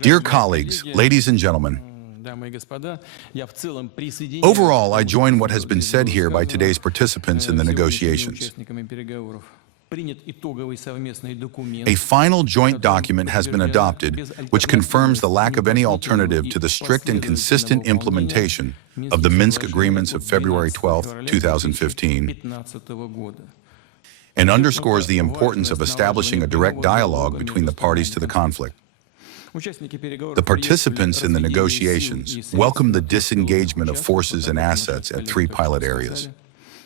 Dear colleagues, ladies and gentlemen, overall, I join what has been said here by today's participants in the negotiations. A final joint document has been adopted, which confirms the lack of any alternative to the strict and consistent implementation of the Minsk Agreements of February 12, 2015, and underscores the importance of establishing a direct dialogue between the parties to the conflict. The participants in the negotiations welcome the disengagement of forces and assets at 3 pilot areas.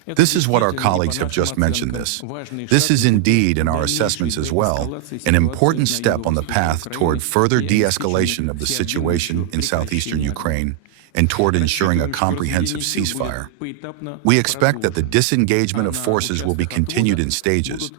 This is what our colleagues have just mentioned this. This is indeed, in our assessments as well, an important step on the path toward further de-escalation of the situation in southeastern Ukraine and toward ensuring a comprehensive ceasefire. We expect that the disengagement of forces will be continued in stages,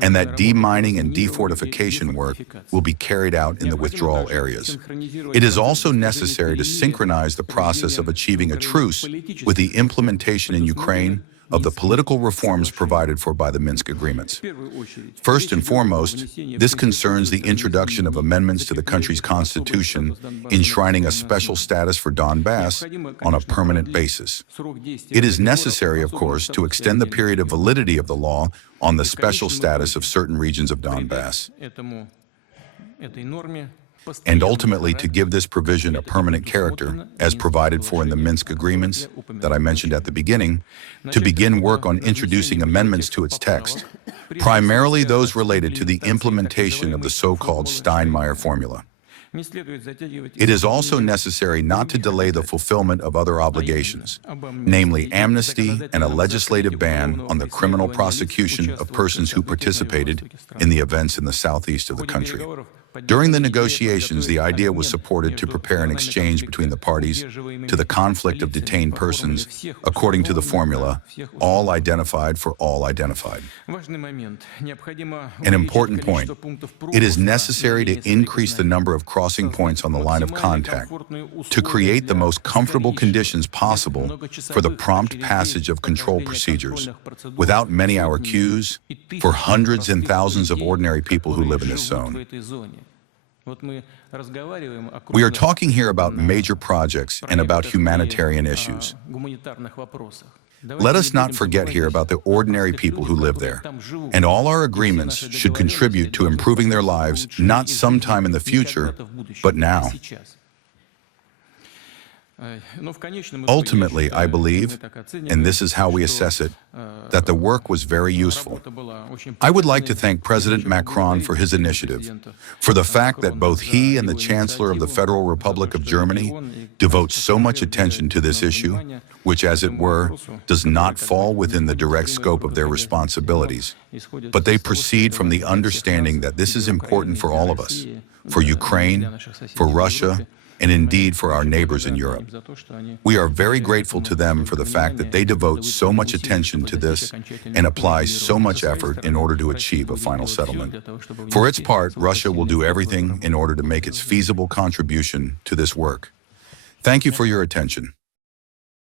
and that demining and defortification work will be carried out in the withdrawal areas. It is also necessary to synchronize the process of achieving a truce with the implementation in Ukraine of the political reforms provided for by the Minsk Agreements. First and foremost, this concerns the introduction of amendments to the country's constitution, enshrining a special status for Donbass on a permanent basis. It is necessary, of course, to extend the period of validity of the law on the special status of certain regions of Donbass, and ultimately to give this provision a permanent character, as provided for in the Minsk Agreements that I mentioned at the beginning, to begin work on introducing amendments to its text, primarily those related to the implementation of the so-called Steinmeier formula. It is also necessary not to delay the fulfillment of other obligations, namely amnesty and a legislative ban on the criminal prosecution of persons who participated in the events in the southeast of the country. During the negotiations, the idea was supported to prepare an exchange between the parties to the conflict of detained persons according to the formula, all identified for all identified. An important point, it is necessary to increase the number of crossing points on the line of contact to create the most comfortable conditions possible for the prompt passage of control procedures without many-hour queues for hundreds and thousands of ordinary people who live in this zone. We are talking here about major projects and about humanitarian issues. Let us not forget here about the ordinary people who live there. And all our agreements should contribute to improving their lives, not sometime in the future, but now. Ultimately, I believe, and this is how we assess it, that the work was very useful. I would like to thank President Macron for his initiative, for the fact that both he and the Chancellor of the Federal Republic of Germany devote so much attention to this issue, which, as it were, does not fall within the direct scope of their responsibilities, but they proceed from the understanding that this is important for all of us, for Ukraine, for Russia, and indeed for our neighbors in Europe. We are very grateful to them for the fact that they devote so much attention to this and apply so much effort in order to achieve a final settlement. For its part, Russia will do everything in order to make its feasible contribution to this work. Thank you for your attention.